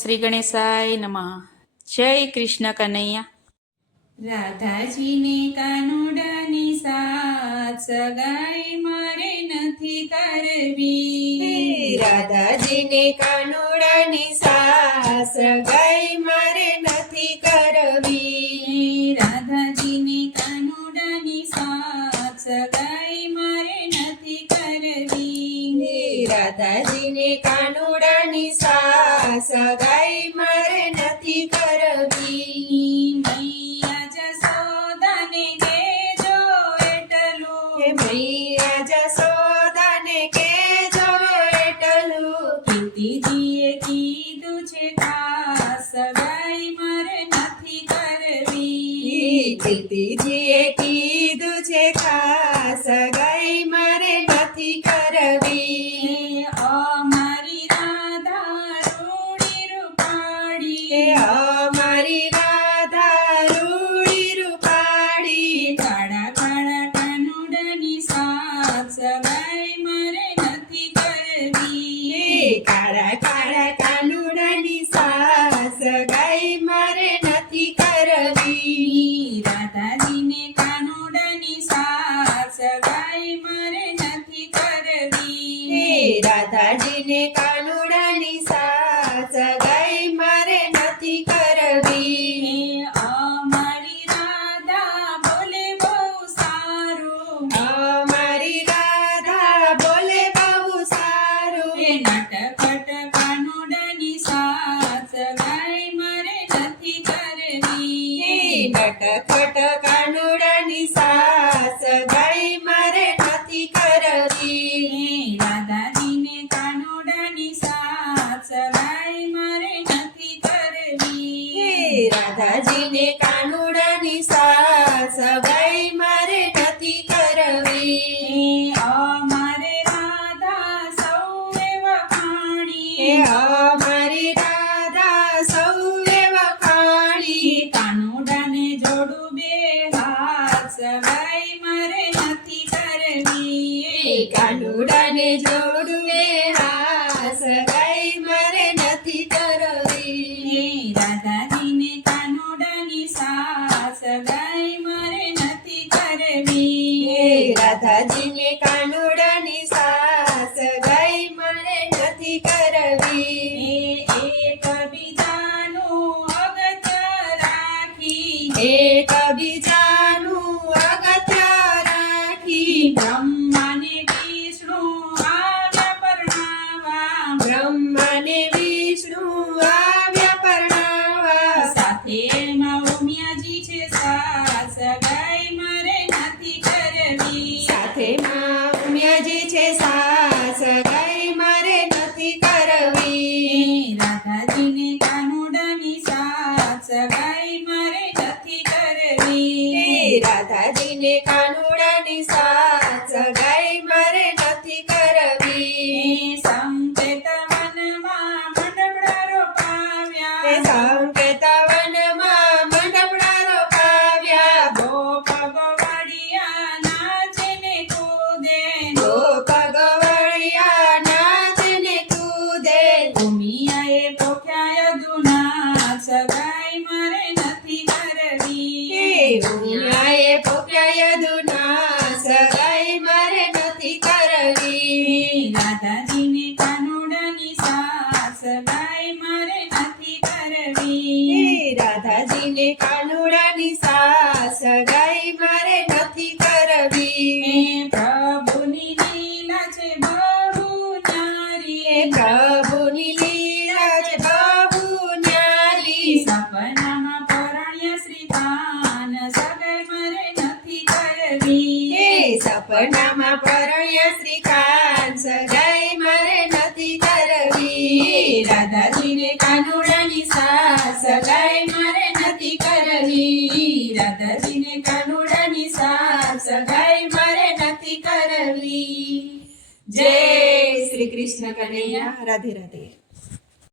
શ્રી ગણેશાય નમઃ. જય કૃષ્ણ કનૈયા. રાધાજીને કાનુડાની સાથ સગાઈ મારે નથી કરવી. રાધાજીને કાનુડાની સાથ સગાઈ મારે નથી કરવી. રાધાજીને કાનુડાની સાથ સગાઈ મારે નથી કરવી. રાધાજીને કાનુડાની સાથ સગાઈ મારે નથી કરવી. મૈયા જશોદાને કહેજો એટલું, હે મૈયા જશોદાને કહેજો એટલું. કીર્તિજીએ કીધું છે ખાસ સગાઈ મારે નથી કરવી. કીર્તિજીએ કીધું છે ખાસ સગાઈ મારે નથી કરવી. અમારી રાધા રૂડી રૂપાળી, અમારી રાધા રૂડી રૂપાળી. કાળા કાળા કાનુડાની સાથ સગાઈ મારે નથી કરવી. કાળા કાળા કાનુડાની સાથ સગાઈ મારે નથી કરવી. રાધાજીને કાનુડાની સાથ સગાઈ મારે નથી કરવી. રાધાજીને કાનુડાની સાથ સગાઈ મારે નથી કરવી. અમારી રાધા બોલે બહુ સારું, અમારી રાધા બોલે બહુ સારું. નટખટ કાનુડાની સાથ સગાઈ મારે નથી કરવી. નટખટ કાનુડાની સાથ સગાઈ મારે નથી કરવી. રાધાજીને કાનુડાની સાથ સગાઈ મારે નથી કરવી. રાધાજીને કાનુડાની સાથ સગાઈ મારે નથી કરવી. અમારે રાધા સૌએ વખાણી, અમારી રાધા સૌએ વખાણી. કાનુડાને જોડું બે હાથ સગાઈ મારે નથી કરવી. કાનુડાને જોડવે હાથ સગાઈ મારે નથી કરવી. રાધાજીને કાનુડાની સાથ સગાઈ મારે નથી કરવી. રાધાજીને કાનુડાની સાથ સગાઈ મારે નથી કરવી. એકબીજાનું અગત્ય રાખી, એકબીજાનું અગત્ય રાખી. બ્રહ્માને વિષ્ણુ આવ્યા પરણાવા, બ્રહ્માને વિષ્ણુ આવ્યા પરણાવા. સાથેમાં ઉમિયાજી છે સાથ સગાઈ મારે નથી કરવી. સાથેમાં ઉમિયાજી છે સાથ સગાઈ મારે નથી કરવી. રાધાજીને કાનુડાની સાથ સગાઈ મારે નથી કરવી. રાધાજીને કાનુડાની સાથ સગાઈ મારે નથી કરવી. સંકેત વનમાં મંડપડા રોપાવ્યા, સંકેતવનમાં મંડપડા રોપાવ્યા. ગોપ ગોવાળિયા નાચે ને કૂદે, ગોપ ગવળિયા નાચે ને કૂદે. ઉમિયાએ પોખ્યા યદુના સગાઈ મારે નથી કરવી. ઉમિયાએ પોખ્યા યદુના સગાઈ મારે નથી કરવી. રાધાજીને કાનુડાની સાથ સગાઈ મારે નથી કરવી. રાધાજીને કાનુડાની સાથ સગાઈ મારે નથી કરવી. પ્રભુની લીલા છે બહુ ન્યારી, પ્રભુની લીલા છે બહુ ન્યારી. સપનામાં પરણ્યા શ્રીકાન સગાઈ મારે નથી કરવી. સપનામાં પરણ્યા શ્રીકાંત સગાઈ મારે નથી કરવી. રાધાજીને કાનુડાની સાથ સગાઈ મારે નથી કરવી. રાધાજીને કાનુડાની સાથ સગાઈ મારે નથી કરવી. જય શ્રી કૃષ્ણ કનૈયા. રાધે રાધે.